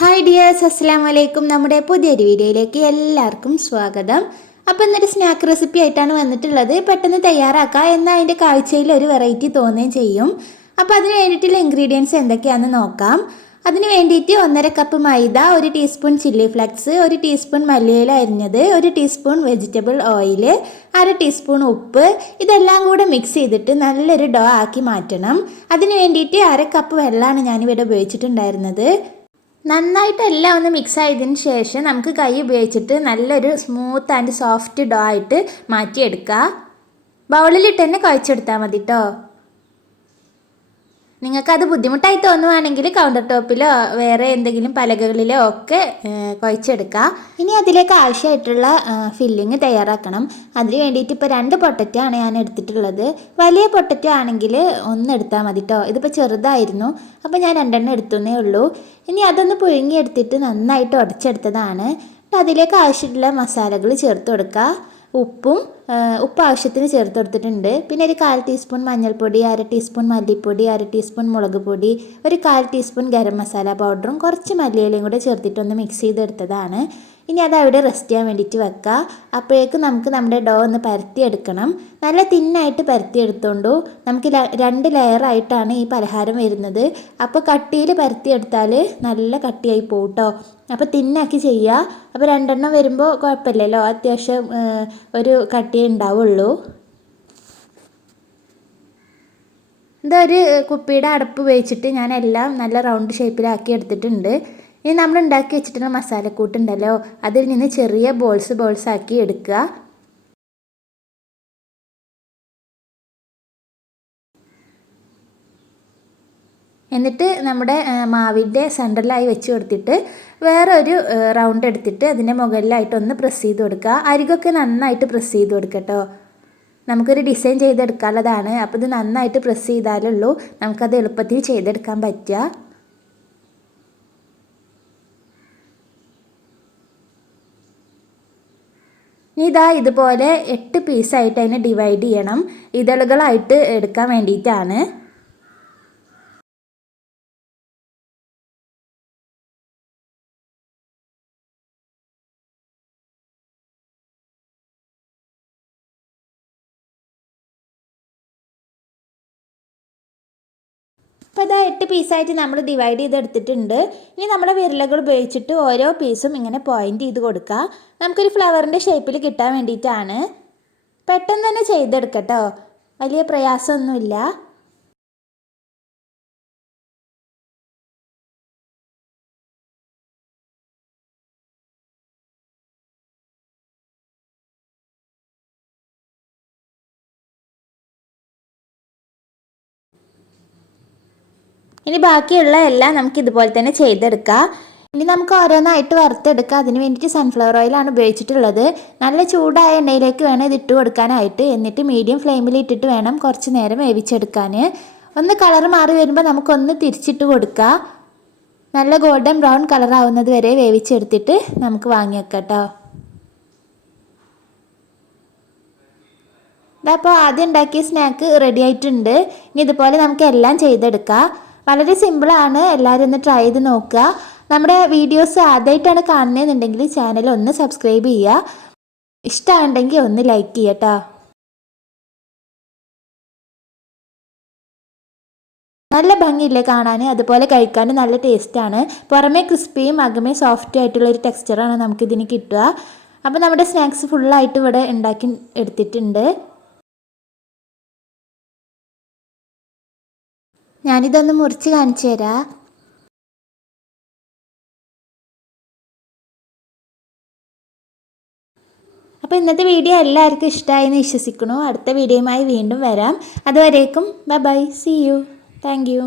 Hi dears, അസ്സലാമു അലൈക്കും. നമ്മുടെ പുതിയൊരു വീഡിയോയിലേക്ക് എല്ലാവർക്കും സ്വാഗതം. അപ്പോൾ ഇന്നൊരു സ്നാക്ക് റെസിപ്പി ആയിട്ടാണ് വന്നിട്ടുള്ളത്. പെട്ടെന്ന് തയ്യാറാക്കാം, എന്നാൽ അതിൻ്റെ കാഴ്ചയിൽ ഒരു വെറൈറ്റി തോന്നുകയും ചെയ്യും. അപ്പോൾ അതിന് വേണ്ടിയിട്ടുള്ള ഇൻഗ്രീഡിയൻസ് എന്തൊക്കെയാണെന്ന് നോക്കാം. അതിന് വേണ്ടിയിട്ട് 1.5 കപ്പ് മൈദ, 1 ടീസ്പൂൺ ചില്ലി ഫ്ലെക്സ്, 1 ടീസ്പൂൺ മല്ലിയില അരിഞ്ഞത്, 1 ടീസ്പൂൺ വെജിറ്റബിൾ ഓയിൽ, 1/2 ടീസ്പൂൺ ഉപ്പ്, ഇതെല്ലാം കൂടെ മിക്സ് ചെയ്തിട്ട് നല്ലൊരു ഡോ ആക്കി മാറ്റണം. അതിന് വേണ്ടിയിട്ട് 1/2 കപ്പ് വെള്ളമാണ് ഞാനിവിടെ ഉപയോഗിച്ചിട്ടുണ്ടായിരുന്നത്. നന്നായിട്ട് എല്ലാം ഒന്ന് മിക്സ് ആയതിന് ശേഷം നമുക്ക് കൈ ഉപയോഗിച്ചിട്ട് നല്ലൊരു സ്മൂത്ത് ആൻഡ് സോഫ്റ്റ് ഡോ ആയിട്ട് മാറ്റിയെടുക്കുക. ബൗളിലിട്ട് തന്നെ കുഴച്ചെടുത്താൽ മതി കേട്ടോ. നിങ്ങൾക്കത് ബുദ്ധിമുട്ടായി തോന്നുവാണെങ്കിൽ കൗണ്ടർ ടോപ്പിലോ വേറെ എന്തെങ്കിലും പലകകളിലോ ഒക്കെ കുഴച്ചെടുക്കുക. ഇനി അതിലേക്ക് ആവശ്യമായിട്ടുള്ള ഫില്ലിങ് തയ്യാറാക്കണം. അതിന് വേണ്ടിയിട്ട് ഇപ്പോൾ 2 പൊട്ടറ്റോ ആണ് ഞാൻ എടുത്തിട്ടുള്ളത്. വലിയ പൊട്ടറ്റോ ആണെങ്കിൽ 1 എടുത്താൽ മതി കേട്ടോ. ഇതിപ്പോൾ ചെറുതായിരുന്നു, അപ്പോൾ ഞാൻ 2 എടുത്തേ ഉള്ളൂ. ഇനി അതൊന്ന് പുഴുങ്ങിയെടുത്തിട്ട് നന്നായിട്ട് ഉടച്ചെടുത്തതാണ്. അതിലേക്ക് ആവശ്യമുള്ള മസാലകൾ ചേർത്ത് കൊടുക്കുക. ഉപ്പ് ആവശ്യത്തിന് ചേർത്ത് കൊടുത്തിട്ടുണ്ട്. പിന്നെ ഒരു 1/4 ടീസ്പൂൺ മഞ്ഞൾപ്പൊടി, 1/2 ടീസ്പൂൺ മല്ലിപ്പൊടി, 1/2 ടീസ്പൂൺ മുളക് പൊടി, ഒരു 1/4 ടീസ്പൂൺ ഗരം മസാല പൗഡറും കുറച്ച് മല്ലിയിലയും കൂടെ ചേർത്തിട്ടൊന്ന് മിക്സ് ചെയ്തെടുത്തതാണ്. ഇനി അത് അവിടെ റെസ്റ്റ് ചെയ്യാൻ വേണ്ടിയിട്ട് വെക്കുക. അപ്പോഴേക്കും നമുക്ക് നമ്മുടെ ഡോ ഒന്ന് പരത്തിയെടുക്കണം. നല്ല തിന്നായിട്ട് പരത്തിയെടുത്തോണ്ടു. നമുക്ക് 2 ലെയറായിട്ടാണ് ഈ പലഹാരം വരുന്നത്. അപ്പോൾ കട്ടിയിൽ പരത്തിയെടുത്താൽ നല്ല കട്ടിയായി പോകും കേട്ടോ. അപ്പോൾ തിന്നാക്കി ചെയ്യുക. അപ്പോൾ 2 എണ്ണം വരുമ്പോൾ കുഴപ്പമില്ലല്ലോ, അത്യാവശ്യം ഒരു കട്ടിയേ ഉണ്ടാവുള്ളൂ. ഇതൊരു കുപ്പിയുടെ അടപ്പ് ഉപയോഗിച്ചിട്ട് ഞാൻ എല്ലാം നല്ല റൗണ്ട് ഷേപ്പിലാക്കി എടുത്തിട്ടുണ്ട്. ഇനി നമ്മൾ ഉണ്ടാക്കി വെച്ചിട്ടുള്ള മസാലക്കൂട്ടുണ്ടല്ലോ, അതിൽ നിന്ന് ചെറിയ ബോൾസ് ആക്കി എടുക്കുക. എന്നിട്ട് നമ്മുടെ മാവിൻ്റെ സെൻറ്ററിലായി വെച്ച് കൊടുത്തിട്ട് വേറെ ഒരു റൗണ്ട് എടുത്തിട്ട് അതിൻ്റെ മുകളിലായിട്ടൊന്ന് പ്രസ് ചെയ്ത് കൊടുക്കുക. അരികൊക്കെ നന്നായിട്ട് പ്രസ് ചെയ്ത് കൊടുക്കുക കേട്ടോ. നമുക്കൊരു ഡിസൈൻ ചെയ്തെടുക്കാനുള്ളതാണ്. അപ്പോൾ ഇത് നന്നായിട്ട് പ്രസ് ചെയ്താലുള്ളൂ നമുക്കത് എളുപ്പത്തിൽ ചെയ്തെടുക്കാൻ പറ്റുക. ഇതാ ഇതുപോലെ 8 പീസായിട്ട് അതിനെ ഡിവൈഡ് ചെയ്യണം. ഇതളുകളായിട്ട് എടുക്കാൻ വേണ്ടിയിട്ടാണ്. അപ്പോൾ ഇതാ 8 പീസായിട്ട് നമ്മൾ ഡിവൈഡ് ചെയ്തെടുത്തിട്ടുണ്ട്. ഇനി നമ്മുടെ വിരലുകൾ ഉപയോഗിച്ചിട്ട് ഓരോ പീസും ഇങ്ങനെ പോയിൻ്റ് ചെയ്ത് കൊടുക്കുക. നമുക്കൊരു ഫ്ലവറിൻ്റെ ഷേപ്പിൽ കിട്ടാൻ വേണ്ടിയിട്ടാണ്. പെട്ടെന്ന് തന്നെ ചെയ്തെടുക്കട്ടോ, വലിയ പ്രയാസമൊന്നുമില്ല. ഇനി ബാക്കിയുള്ള എല്ലാം നമുക്ക് ഇതുപോലെ തന്നെ ചെയ്തെടുക്കാം. ഇനി നമുക്ക് ഓരോന്നായിട്ട് വറുത്തെടുക്കാം. അതിന് വേണ്ടിയിട്ട് സൺഫ്ലവർ ഓയിലാണ് ഉപയോഗിച്ചിട്ടുള്ളത്. നല്ല ചൂടായ എണ്ണയിലേക്ക് വേണം ഇത് ഇട്ട് കൊടുക്കാനായിട്ട്. എന്നിട്ട് മീഡിയം ഫ്ലെയിമിൽ ഇട്ടിട്ട് വേണം കുറച്ച് നേരം വേവിച്ചെടുക്കാൻ. ഒന്ന് കളർ മാറി വരുമ്പോൾ നമുക്കൊന്ന് തിരിച്ചിട്ട് കൊടുക്കുക. നല്ല ഗോൾഡൻ ബ്രൗൺ കളർ ആവുന്നത് വരെ വേവിച്ചെടുത്തിട്ട് നമുക്ക് വാങ്ങി വെക്കാം കേട്ടോ. അപ്പോൾ ആദ്യം ഉണ്ടാക്കിയ സ്നാക്ക് റെഡി ആയിട്ടുണ്ട്. ഇനി ഇതുപോലെ നമുക്ക് എല്ലാം ചെയ്തെടുക്കാം. വളരെ സിമ്പിളാണ്, എല്ലാവരും ഒന്ന് ട്രൈ ചെയ്ത് നോക്കുക. നമ്മുടെ വീഡിയോസ് ആദ്യമായിട്ടാണ് കാണുന്നതെന്നുണ്ടെങ്കിൽ ചാനൽ ഒന്ന് സബ്സ്ക്രൈബ് ചെയ്യുക. ഇഷ്ടമുണ്ടെങ്കിൽ ഒന്ന് ലൈക്ക് ചെയ്യുക കേട്ടോ. നല്ല ഭംഗിയില്ലേ കാണാൻ, അതുപോലെ കഴിക്കാനും നല്ല ടേസ്റ്റാണ്. പുറമേ ക്രിസ്പിയും അകമേ സോഫ്റ്റും ആയിട്ടുള്ളൊരു ടെക്സ്ചറാണ് നമുക്കിതിന് കിട്ടുക. അപ്പോൾ നമ്മുടെ സ്നാക്സ് ഫുള്ളായിട്ട് ഇവിടെ ഉണ്ടാക്കി എടുത്തിട്ടുണ്ട്. ഞാനിതൊന്ന് മുറിച്ച് കാണിച്ചു തരാം. അപ്പോൾ ഇന്നത്തെ വീഡിയോ എല്ലാവർക്കും ഇഷ്ടമായി എന്ന് വിശ്വസിക്കുന്നു. അടുത്ത വീഡിയോയുമായി വീണ്ടും വരാം. അതുവരേക്കും bye bye, see you, thank U.